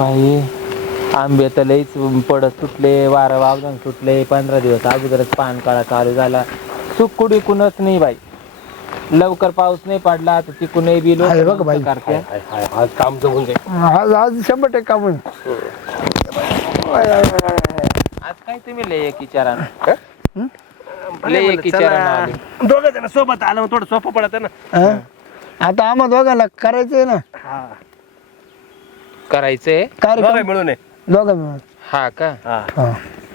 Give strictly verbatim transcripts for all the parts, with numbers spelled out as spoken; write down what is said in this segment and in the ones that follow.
बाई आंबे तर लईच पडत सुटले, वारं वावदान सुटले. पंधरा दिवस अगोदरच पान काळा चालू झाला. सुकुडी कुणच नाही बाई. लवकर पाऊस नाही पडला तर तिकूनही बी लोक आहे बघ बाई. करते. आज काम जमून जाईल. आज आज शंभर टक्के काम होईल. आज काय तुम्ही लय एक विचारा लय एक विचारा दोघं जण सोबत आलं थोडं सोपं पडत ना. हं? आता आम्हा दोघांना करायचंय ना करायचंय. कार्यक्रम मिळून आहे. दोघं मिळून. हा का? हा.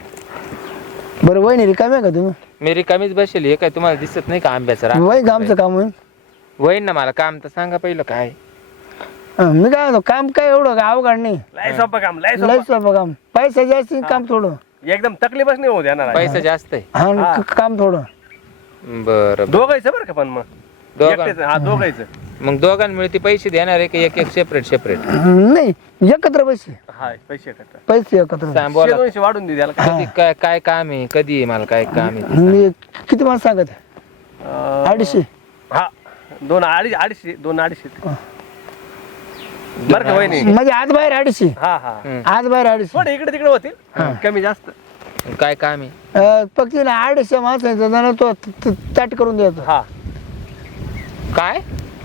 बरं वहिनी रिकामी आहे का तुम्ही? मी रिकामीच बसेल. हे काय तुम्हाला दिसत नाही का आंब्याचं रान? वय आमचं काम होईल. वहीन ना मला काम तर सांगा पहिलं काय. हं, मी काय म्हणतो काम काय एवढं अवघड नाही. लय सोपं काम लय लय सोपं. सोपं काम. पैसा जास्त काम थोडं. एकदम तकलीफच नाही होऊ देणार. पैसा जास्त आहे. हा आणि हा. क- काम थोडं. बरं दोघायचं बरं का पण मग दोघं एकटेच. हा दोघायचं. मग दोघांमुळे ते पैसे देणार आहे की एक एक सेपरेट सेपरेट? नाही एकत्र पैसे हा पैसे करता पैसे एकत्र. सांग बोला. दोनशे वाढून दे त्याला काय. कधी काय काय काम आहे, कधी आहे, मला काय काम आहे ते सांग. मी किती मला सांगत अं, अडीचशे. हा दोन अडीच अडीचशे दोन अडीचशे बरं का वहिनी. म्हणजे आज बाहेर अडीचशे. हा हा हम्म. आज बाहेर अडीचशे. थोडे इकडे तिकडे होतील कमी जास्त. काय काम आहे? अं, फक्त ना अडीचशे माणसांचा जण तो त- त- ताट करून द्यायचा. हा काय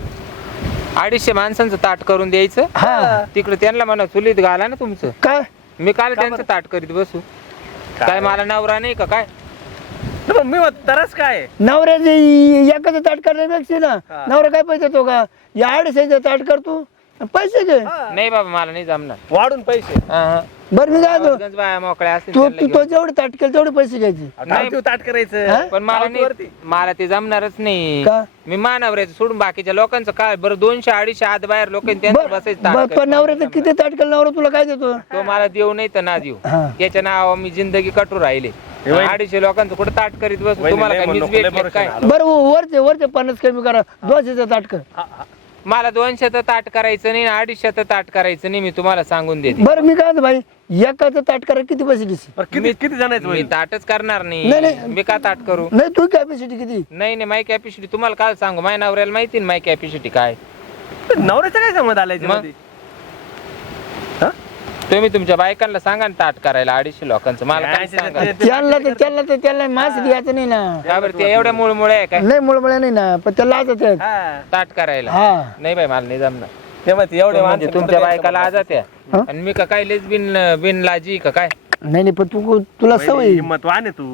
अडीचशे माणसांचं ताट करून द्यायचं? हा. तिकडे त्यांना म्हणा चुलीत घाला ना तुमचं. काय मी काल त्यांचं ताट करीत बसू? काय मला नवरा नाही का काय? तर मग मी म्हणतो, तरच काय नवऱ्याचे एकाचं ताट करण्यापेक्षा ना हा. नवरा काय पैसे तो का या अडीचशेचं ताट करतो पैसे घे. हा. नाही बाबा मला नाही जमणार. वाढून पैसे. हा, हा. बरं मी काय म्हणतो, गंज बाया मोकळ्या असतील तू त्यांना तू घेऊन. तो जेवढे ताट केलं तेवढे पैसे घ्यायचे. काय तू ताट करायचं हा? पण मला नाही वरती. मला ते जमणारच नाही. का? मी मानवऱ्याचं सोडून बाकीच्या लोकांचं काय बरं दोनशे अडीचशे आत बाहेर लोक त्यांचं बर बसायचं बर, ताट पण करीत. नवऱ्याचं किती ताट केलं नवरा तुला काय देतो? तो मला देऊ नाही तर ना देऊ. हा. त्याच्या नावावर मी जिंदगी कटू राहिले. हे वही- अडीचशे लोकांचं कुठं ताट करीत बसू? वहिनी, तुम्हाला लय काय मीच म्हणू नको, लय भेटले भरोसा काय? नाही. बरं वरचे वरचे पन्नास कमी करा दोनशेचं ताट कर. हा, हा. मला दोनशे तर ताट करायचं नाही अडीचशे तर ताट करायचं नाही. मी तुम्हाला सांगून देते. बरं मी काय म्हणतो भाई एकाचं ताट करा किती पैसे घेशील? बरं, किती किती जणांचं मी होईल? ताटच करणार नाही, नाही. नाही. मी का ताट करू? नाही तू कॅपॅसिटी किती? नाही नाही माय कॅपॅसिटी तुम्हाला काय सांगू? माझ्या नवऱ्याला माहिती ना माय कॅपॅसिटी काय. नवऱ्याचं काय समज आलाय याच्यामध्ये? हा? तुम्ही तुमच्या बायकांना सांगा ना ताट करायला अडीचशे लोकांचं. मला काय काय सांगा? ते- ते- त्यांना तर त्यांना तर त्याला मास द्यायचं नाही ना. का बरं ते एवढ्या मुळमुळे आहे काय नाही मुळमुळे नाही ना पण त्याला आज आहेत. हा. ताट करायला? हा नाही बाई मला नाही जमणार. ते म्हणते एवढे म्हणजे माणसं तुमच्या कुठं बायकाला काय आजात आहे हा? आणि मी का काय लेच बिन बिन लाजी का काय? नाही नाही पण तू तुला वहिनी, सवय हिम्मतवान आहे तू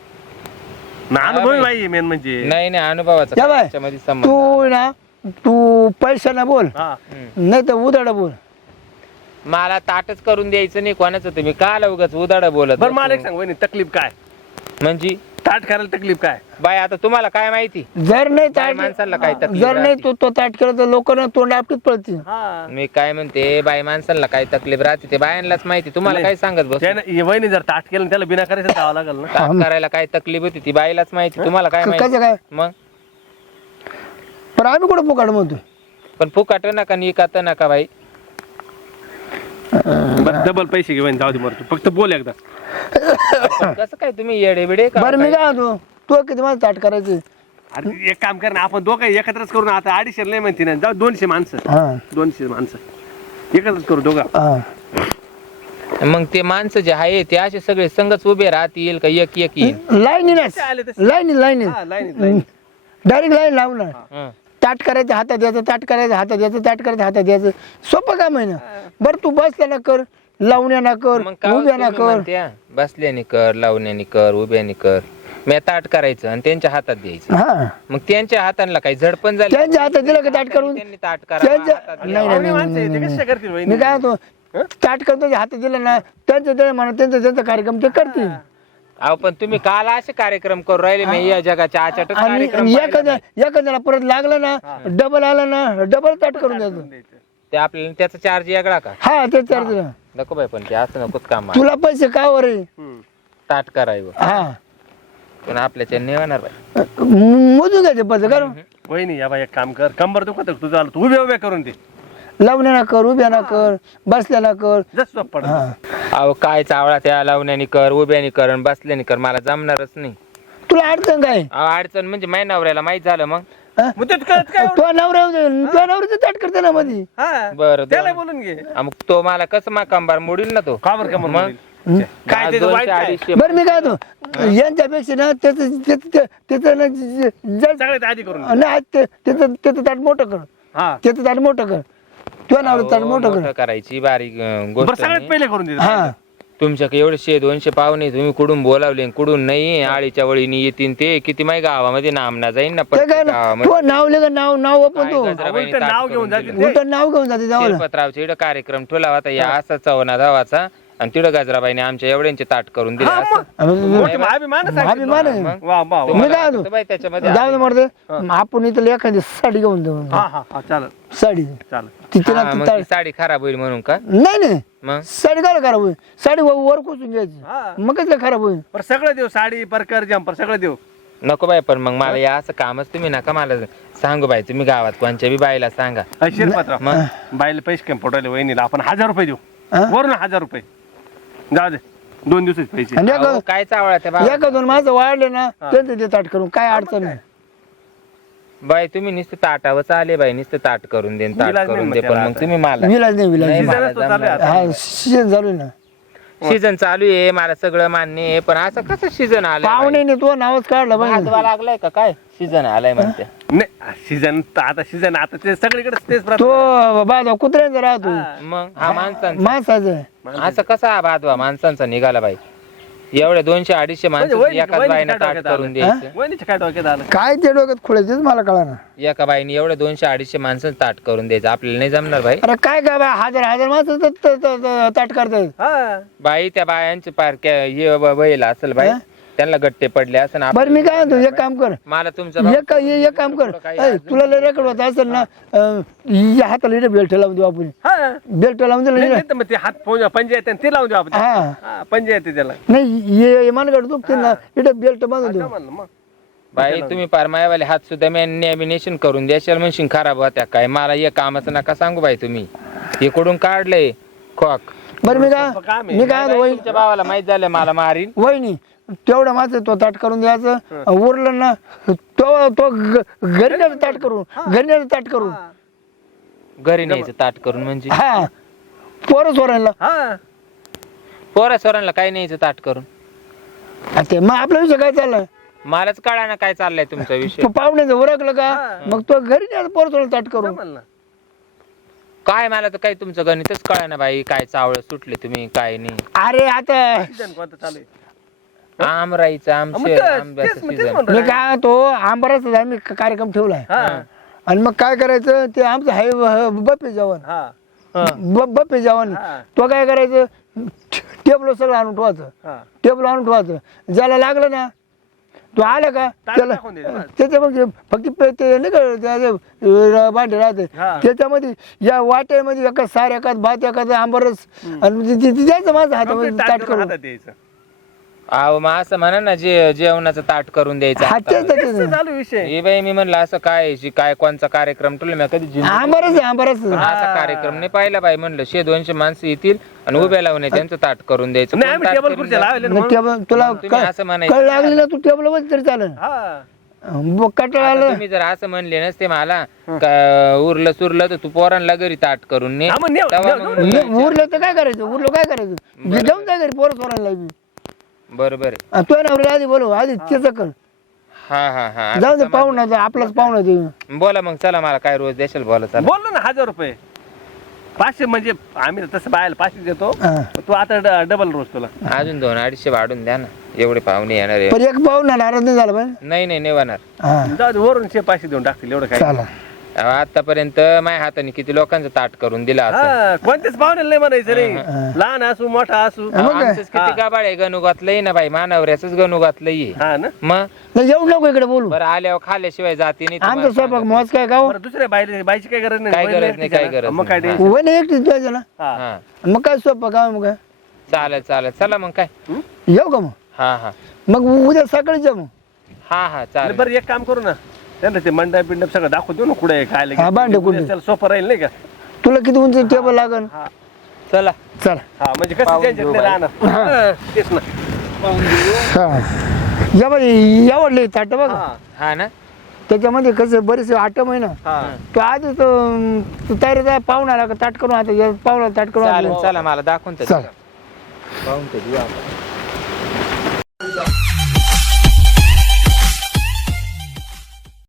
ना. अनुभवी बाई मेन म्हणजे. नाही नाही अनुभवाचा या बाय. काय त्याच्यामध्ये संबंध तू ना तू पैशाना बोल हा. हम्म. नाही तर उदाडा बोल. मला ताटच करून द्यायचं नाही कोणाचं. तुम्ही काल उगाच उदाड बोलत बरं मला एक बसू. सांग वहिनी तकलीफ काय? म्हणजे ताट करायला तकलीफ काय? बाय आता तुम्हाला काय माहिती? जर नाही बाय ताट माणसाला काय तकलीफ जर नाही राहते? तो तो ताट केला तर लोकांना तोंड आपलीच पळतील. हा. मी काय म्हणते बाय माणसाला काय तकलीफ राहते ते बायांनाच माहिती. तुम्हाला नाही. काय सांगत बस? त्यानं- हे वहिनी जर ताट केलं त्याला बिना करायचं जावं लागेल ना. ताट करायला काय तकलीफ होती ती बाईलाच माहिती. तुम्हाला काय क- माहिती? कसं काय मग पण आम्ही कुठं फुकाड म्हणतोय. पण फुकाट नका निकात नका बाई. बरं डबल पैसे घेऊन जाऊ दे मर तू फक्त बोल एकदा. कसं काय तुम्ही येडे बिडे का बरं मी काय? काय म्हणतो तू किती मला ताट करायचे? अरे एक काम कर ना आपण दोघं एकत्रच करू ना. आता अडीचशे नाही म्हणते ना जाऊ दोनशे माणसं हा दोनशे माणसं एकत्रच करू दोघं. हा मग ते माणसं जे आहे ते असे सगळे संगच उभे राहतील का एक एक येईल? लाईनी कसे आले तसे? लाईनी लाईनी हा, लाईनीत, लाईनीत. डायरेक्ट लाईन लावणार. हं. ताट करायचं हातात द्यायचं ताट करायचं हातात द्यायचं ताट करायचं हातात द्यायचं सोपं काम आहे ना. बरं तू बसल्यानं कर लावण्याना कर मग काय उभ्याना तुम्ही कर. म्हणत्या? बसल्याने कर लावण्याने कर उभ्याने कर. मी ताट करायचं आणि त्यांच्या हातात द्यायचं. हा मग त्यांच्या हातांना काही झडपण झाली त्यांच्या हातात दिलं का ताट करून? त्यांनी ताट करा त्यांच्या हातात नाही घ्या. नाही आवडी नाही, माणसं आहे, नाही, ते नाही, कसे करतील नाही. वहिनी? मी काय म्हणतो ताट करतो जे हातात दिलं ना त्यांचं ते म्हणा त्यांचा त्यांचा कार्यक्रम ते करतील. अहो पण तुम्ही काल असे कार्यक्रम करू राहिले मी या जगाच्या आचाटच आणि कार्यक्रम आणि पाहिला एखाद्या नाही. एखाद्याला परत लागलं ना डबल आलं ना डबल ताट करून द्यायचं. द्यायचं. ते आपल्याला त्याचा चार्ज वेगळा का? हा ते चार्ज दिलं. नको बाई पण ते असं नकोच काम आहे. तुला पैसे का वर आहे? हम्म. ताट करायचं हा पण आपल्याच्या नाही होणार बाई. म- मोजून घ्यायचे पैसे कर वहिनी या बाई एक काम कर कंबर दुखत आहे, तुझं आलं तू उभे उभे करून दे लावण्याना कर उभ्याना कर बसल्याना कर. जस पड. हा अहो काय चावळा त्या लावण्याने कर उभ्याने कर आणि बसल्याने कर मला जमणारच नाही. तुला अडचण काय? अहो अडचण म्हणजे माझ्या नवऱ्याला माहित झालं मग हा? मग ते कळत काय एवढं? तो नवरा तो नवऱ्याचं ताट करते ना मध्ये हा बरं त्याला दोन- बोलून घे हा, मग तो मला कसं मा कंबार मोडील ना तो का बरं का म्हणून मग? बोलील? काय त्याचं दोनशे वाईट काय? अडीचशे बरं मी काय म्हणतो यांच्यापेक्षा ना त्याचं त्याचं त्याचं ना ज- ज- सगळ्यात आधी करून घे. नाही ते- त्याचं त्याचं ताट मोठं कर हा त्याचं ताट मोठं कर तो नवरा ताट अहो, मोठं मोठं कर करायची बारीक अं, बरं गोष्ट सगळ्यात नाही. पहिले करून दे हा तुमच्याकडे एवढे शे दोनशे पाहुणे तुम्ही कुठून बोलावले कुठून नाही आळीच्या वळीने येतील ते किती माही गावामध्ये नामना जाईन ना ते प्रत्येक काय ना गावामध्ये तो नाव लिह नाव नाव आपण तो काय गजराबाईने उलटं ताट नाव करून घेऊन दिलं. जातील. उलट नाव घेऊन जाते जावं शिरपतरावचा इकडं कार्यक्रम ठेवला होता या असा चवना धावाचा आणि तिकडं गजराबाईने आमच्या एवढ्यांचे ताट करून दिले हा, असं मग. मोठी अभिमान आहे अभिमान आहे. सांगितलं. वा वा वा. मी काय वाटतं म्हणतो बाई त्याच्यामध्ये जाऊ दे मरते आपण इथं एखादी साडी घेऊन देऊ हा हा हा चालत साडी चालत ती तिला हा, मग ती ती साडी खराब होईल म्हणून का नाही नाही मग साडी काय खराब होईल साडी वर वर कोसून घ्यायची हा मग काय खराब होईल बरं सगळं देऊ साडी परकर जम्पर सगळं देऊ नको बाई पण मग मला या असं कामच तुम्ही नका मला सांगू बाई तुम्ही गावात कोणच्या बी बाईला सांगा शिरपतराव मग? बाईला पैसे कमी पटवले वहिनीला आपण हजार रुपये देऊ हा? वरून हजार रुपये जाऊ दे दोन दिवसाचे पैसे आणि अहो, एका काय चावळा त्या बाबा एका दोन माणसं वाढले ना त्यांचं ते ताट करून काय अडचण नाही बाई तुम्ही नुसते ताटावरच आले बाई नुसते ताट करून दे ताट विलाज करून नाही दे मग पण त्याला मग तुम्ही मला विलाज नाही विलाज नाही, नाही. मला सीझनच तो चालू आहे जमणार. आता. हा सीजन चालू आहे ना सीझन चालू आहे मला सगळं मान्य आहे पण असं कसं सीझन आलं पाहुणे तो नावच काढला पाहिजे भाजवा लागलाय का काय सीझन आलाय म्हणते नाही सीझन आता सीझन आता ते सगळीकडे तेच प्रथा. तो बाजा कुत्र्यांचा राहतो हा. मग हा माणसांचा माणसाचं असं कसा हा भादवा माणसांचा निघाला बाई एवढे दोनशे अडीचशे माणसं वहिनी- एकाच वहिनी बाईनं काय ताट डोक्यात करून आलं? द्यायचं वहिनीच्या काय डोक्यात आलं काय ते डोक्यात खोलायचंच मला कळा ना एका बाईने एवढे दोनशे अडीचशे माणसं ताट करून द्यायचं आपल्याला नाही जमणार बाई अरे काय काय बा हजार हजार माणसं त- त- त- त- ताट करतात हा बाई त्या बायांचे पार क्या- हे वयला असेल बाई हा? त्यांना गट्टे पडले असं ना बरं मी काय म्हणतो एक काम कर मला तुमचं एक एक काम कर ऐ, तुला लय रेकॉर्ड होत असेल ना अं, या हाताला इथे बेल्ट लावून देऊ आपण हा बेल्ट लावून नाही, दिलं नाही तर मग ते हात पोंजा पंजे येते ते लावून देऊ आपण हा हा, पंजे येते त्याला नाही ये मनगड दुखते ना इथे बेल्ट बांधून का देऊ म्हणलं मग बाई तुम्ही पार मायावाले हात सुद्धा नॅमिनेशन करून द्याल म्हणशील खराब होत्या काय मला हे कामाचं नका सांगू बाई तुम्ही हे कुठून काढलंय खोक बरं मी सोपं काम काय आहे. मी काय म्हणतो, वही तुमच्या भावाला माहित झालं मला मारीन वहिनी तेवढं माझं तो ताट करून द्यायचं उरलं ना तो तो ग- घरी न्यायचं ताट करून घरी न्यायचं ताट करून घरी न्यायचं ताट करून म्हणजे हा पोरं सोरायला हा पोरा सोरांना काय न्यायचं ताट करून ते मग आपला विषय काय चाललाय मलाच कळा ना काय चाललंय तुमचा विषय पाहुण्याचं उरकलं का हा. मग तो घरी न्यायचं पोरं सोरायला ताट का करून म्हणलं काय मला तर काही तुमचं गणितच कळा ना बाई काय चावळ सुटले तुम्ही काय नाही अरे आता सीझन कोणतं चालू आहे आम राहायचं आम मग शेर तेच- आंब्याचं तेच- तेच सीझन म्हणतो मी ना. काय तो आंबाराचा आम्ही क- कार्यक्रम ठेवलाय हा आणि मग काय करायचं ते आमचं हाय बप्पे जेवण हा ब- बप्पे जेवण हा. तो काय करायचं टेबल सगळं आणून ठेवायचं हा टेबल आणून ठेवायचं ज्याला लागलं ना तो आला का ताट त्याला टाकून द्यायचं बस. त्याच्यामध्ये फक्त पे- ते नाही का त्याचे, अं, भांडे राहते हा. त्याच्यामध्ये या वाट्यामध्ये एका सार एकाच भात एकाच आंबरस आणि ते- ते- ते द्यायचं माझं हातामध्ये Complete ताट ताट करून करून हातात द्यायचं अहो मग असं म्हणा ना जे जेवणाचं ताट करून द्यायचं हा हातावर. तेच तेच चालू विषय हे बाई मी म्हणलं असं काय जी काय कोणचा कार्यक्रम तुला मी कधी जिंकलो आंबरस आहे आंबरस पण असा कार्यक्रम नाही पाहिला बाई म्हणलं शे दोनशे माणसं येतील आणि उभ्या लावून त्यांचं ताट करून द्यायचं नाही कोण आम्ही ताट टेबल करून खुर्च्या द्या? लावले ना मग म्हणून. टेबल तुला तुम्ही कळ असं म्हणायचं कळ लागली ना तू टेबल वर तरी चालेल हा कटाळा आता आलं तुम्ही जर असं म्हणले नसते मला का उरलं सुरलं तर तू पोरांना घरी ताट करून ने हा, मग नेऊ- तेव्हा नेऊ- मग उर- उरलं तर काय करायचं उरलं काय करायचं जाऊन जा घरी पोरं सोरायला लागली बरोबर आहे. आणि तो नवऱ्याला आधी बोलव आधी त्याचं कर हा हा हा जाऊ दे आता पाहुणा आपलाच पाहुणा ते समज- बोला मग चला मला काय रोज देशाल बोला चला बोललो ना हजार रुपये पाचशे म्हणजे आम्ही तसं बायला पाचशे देतो हा. तू आता ड- डबल रोज तुला अजून दोन अडीचशे वाढून द्या ना एवढे पाहुणे येणार आहे पण एक पाहुणा नाराज नाही झाला पाहिजे नाही नाही नेवाणार हा जाऊ दे वरून शे पाचशे देऊन टाकतील एवढं काय चला आतापर्यंत माझ्या हाताने किती लोकांचं ताट करून दिलं असं हा कोणतेच पाहुणे नाही म्हणायचं रे लहान असू मोठा असू मग काय? आमचंच किती गाबाळ आहे गणू घातलंय ना बाई मानवऱ्याच गणू घातलंय हा ना मग नाही येऊ नको इकडे बोलू बरं आल्यावर खाल्ल्याशिवाय जाती नाही आमचा तुम्हाला स्वयंपाक सांगतो. मोज काय गाव बरं दुसऱ्या बायला बायची काय गरज नाही काय वहिनी गरज नाही, एकटीच आहे काय ना. गरज मग काय नाही. टेन्शन वय नाही एकटीच द्यायचं ना हा हा मग काय स्वयंपाक गाव मग काय चालेल चालेल चला मग काय येऊ का मग हा हा मग उद्या सकाळी जा मग हा हा आणि चालेल बरं एक काम करू ना त्यांना ते मंडप बिंडप सगळं दाखवू देऊ ना कुठे काय हा, भांडे कुठे? त्याला सोपं राहील नाही का तुला किती उंच टेबल लागन हा चला चला हा म्हणजे कसं पाहून त्यांच्यात घेऊ नाही बाई. राहणार हा, तेच ना हा या बाई यावडले ताट बघ हा हा ना त्याच्यामध्ये कसं बरेचसे आटम आहे ना हा तो आधी तो तो तयारी पाहुणाला ताट करून आता पाहुणा ताट करून चालेल आता- चला मला दाखवून तर चला. पाहून तर देऊ आपण